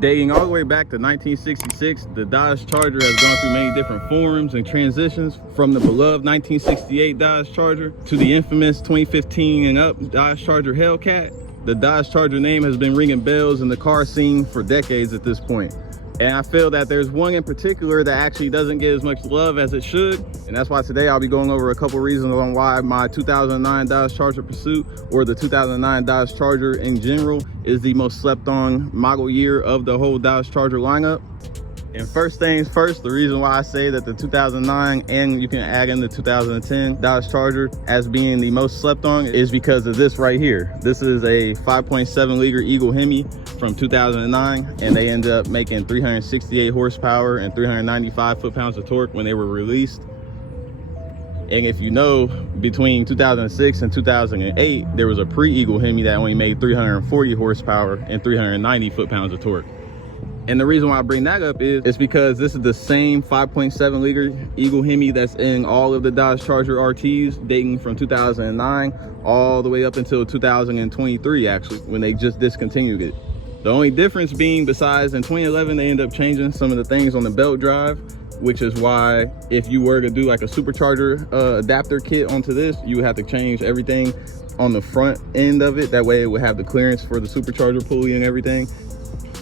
Dating all the way back to 1966, the Dodge Charger has gone through many different forms and transitions, from the beloved 1968 Dodge Charger to the infamous 2015 and up Dodge Charger Hellcat. The Dodge Charger name has been ringing bells in the car scene for decades at this point. And I feel that there's one in particular that actually doesn't get as much love as it should. And that's why today I'll be going over a couple reasons on why my 2009 Dodge Charger Pursuit, or the 2009 Dodge Charger in general, is the most slept on model year of the whole Dodge Charger lineup. And first things first, the reason why I say that the 2009, and you can add in the 2010 Dodge Charger as being the most slept on, is because of this right here. This is a 5.7 liter Eagle HEMI from 2009, and they ended up making 368 horsepower and 395 foot-pounds of torque when they were released. And if you know, between 2006 and 2008, there was a pre-Eagle HEMI that only made 340 horsepower and 390 foot-pounds of torque. And the reason why I bring that up is because this is the same 5.7 liter Eagle HEMI that's in all of the Dodge Charger RTs, dating from 2009 all the way up until 2023, actually, when they just discontinued it. The only difference being, besides in 2011, they ended up changing some of the things on the belt drive, which is why if you were to do like a supercharger adapter kit onto this, you would have to change everything on the front end of it. That way it would have the clearance for the supercharger pulley and everything.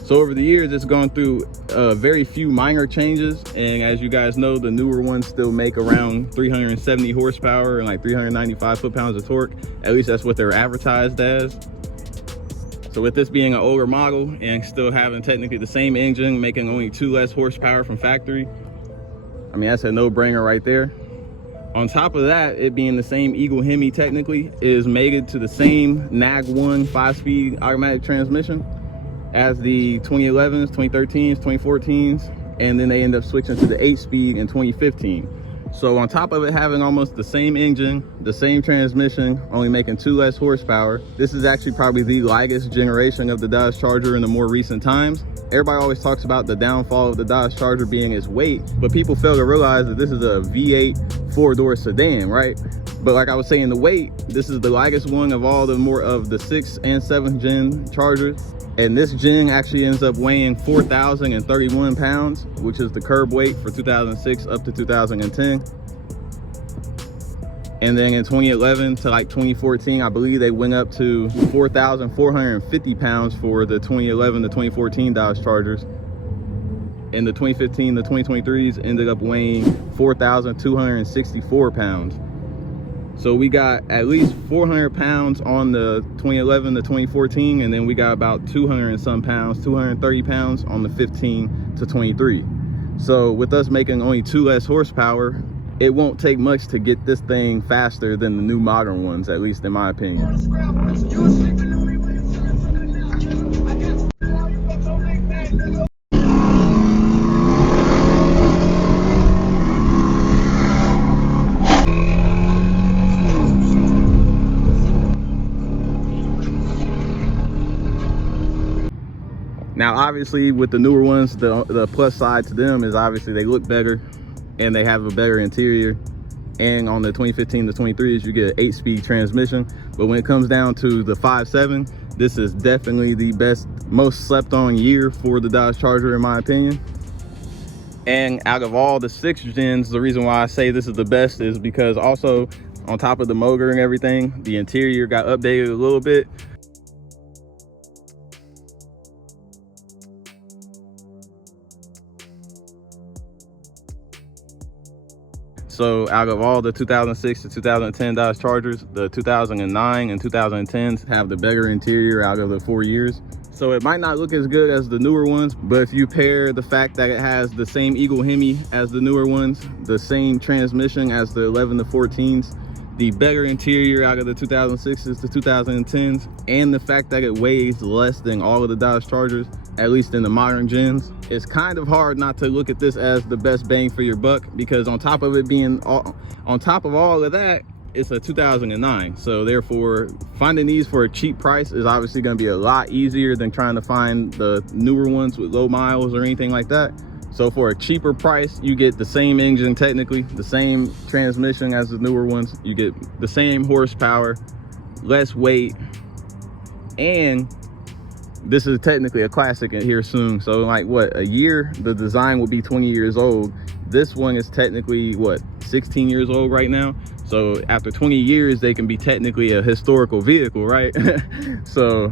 So over the years, it's gone through very few minor changes. And as you guys know, the newer ones still make around 370 horsepower and like 395 foot-pounds of torque. At least that's what they're advertised as. So with this being an older model and still having technically the same engine, making only 2 less horsepower from factory, I mean, that's a no-brainer right there. On top of that, it being the same Eagle HEMI technically is mated to the same NAG1 5-speed automatic transmission as the 2011s, 2013s, 2014s, and then they end up switching to the 8-speed in 2015. So on top of it having almost the same engine, the same transmission, only making 2 less horsepower, this is actually probably the lightest generation of the Dodge Charger in the more recent times. Everybody always talks about the downfall of the Dodge Charger being its weight, but people fail to realize that this is a V8 4-door sedan, right? But like I was saying, the weight, this is the lightest one of all the more of the 6th and 7th gen Chargers. And this gen actually ends up weighing 4,031 pounds, which is the curb weight for 2006 up to 2010. And then in 2011 to like 2014, I believe they went up to 4,450 pounds for the 2011 to 2014 Dodge Chargers. And the 2015 to 2023s ended up weighing 4,264 pounds. So we got at least 400 pounds on the 2011 to 2014, and then we got about 200 and some pounds, 230 pounds on the 15 to 23. So with us making only 2 less horsepower, it won't take much to get this thing faster than the new modern ones, at least in my opinion. Now, obviously, with the newer ones, the plus side to them is obviously they look better and they have a better interior. And on the 2015 to 23s, you get an 8-speed transmission. But when it comes down to the 5.7, this is definitely the best, most slept on year for the Dodge Charger, in my opinion. And out of all the 6 gens, the reason why I say this is the best is because also on top of the motor and everything, the interior got updated a little bit. So out of all the 2006 to 2010 Dodge Chargers, the 2009 and 2010s have the better interior out of the 4 years. So it might not look as good as the newer ones, but if you pair the fact that it has the same Eagle HEMI as the newer ones, the same transmission as the 11 to 14s, the better interior out of the 2006s to 2010s, and the fact that it weighs less than all of the Dodge Chargers, at least in the modern gens, it's kind of hard not to look at this as the best bang for your buck, because on top of it being on top of all of that, it's a 2009. So therefore, finding these for a cheap price is obviously going to be a lot easier than trying to find the newer ones with low miles or anything like that. So for a cheaper price, you get the same engine, technically the same transmission as the newer ones, you get the same horsepower, less weight, and this is technically a classic in here soon. So like what, a year, the design will be 20 years old. This one is technically what, 16 years old right now. So after 20 years, they can be technically a historical vehicle, right? So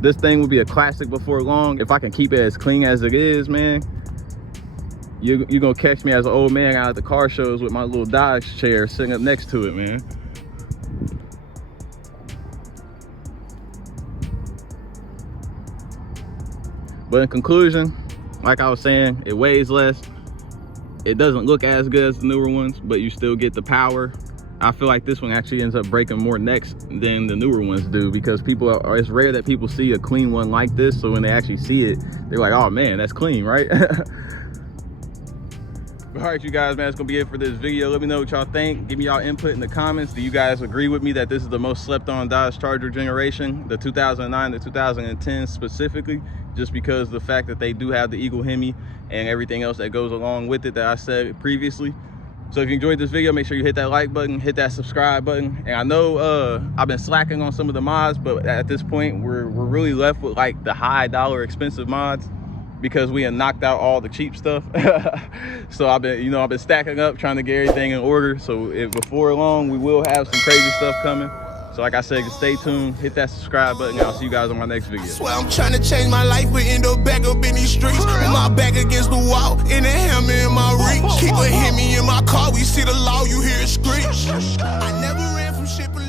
this thing will be a classic before long. If I can keep it as clean as it is, man, you're gonna catch me as an old man out at the car shows with my little Dodge chair sitting up next to it, man. But in conclusion, like I was saying, it weighs less. It doesn't look as good as the newer ones, but you still get the power. I feel like this one actually ends up breaking more necks than the newer ones do, because it's rare that people see a clean one like this. So when they actually see it, they're like, oh man, that's clean, right? All right, you guys, man, that's gonna be it for this video. Let me know what y'all think. Give me y'all input in the comments. Do you guys agree with me that this is the most slept on Dodge Charger generation, the 2009 to 2010 specifically, just because of the fact that they do have the Eagle HEMI and everything else that goes along with it that I said previously. So if you enjoyed this video, make sure you hit that like button, hit that subscribe button. And I know I've been slacking on some of the mods, but at this point we're really left with like the high dollar expensive mods, because we had knocked out all the cheap stuff. So I've been stacking up, trying to get everything in order. So before long, we will have some crazy stuff coming. So like I said, just stay tuned, hit that subscribe button, and I'll see you guys on my next video. Swear I'm trying to change my life, but end up back up in these streets. With my back against the wall, and a hammer in my reach. Keep a HEMI in my car, we see the law, you hear it screech. I never ran from shit.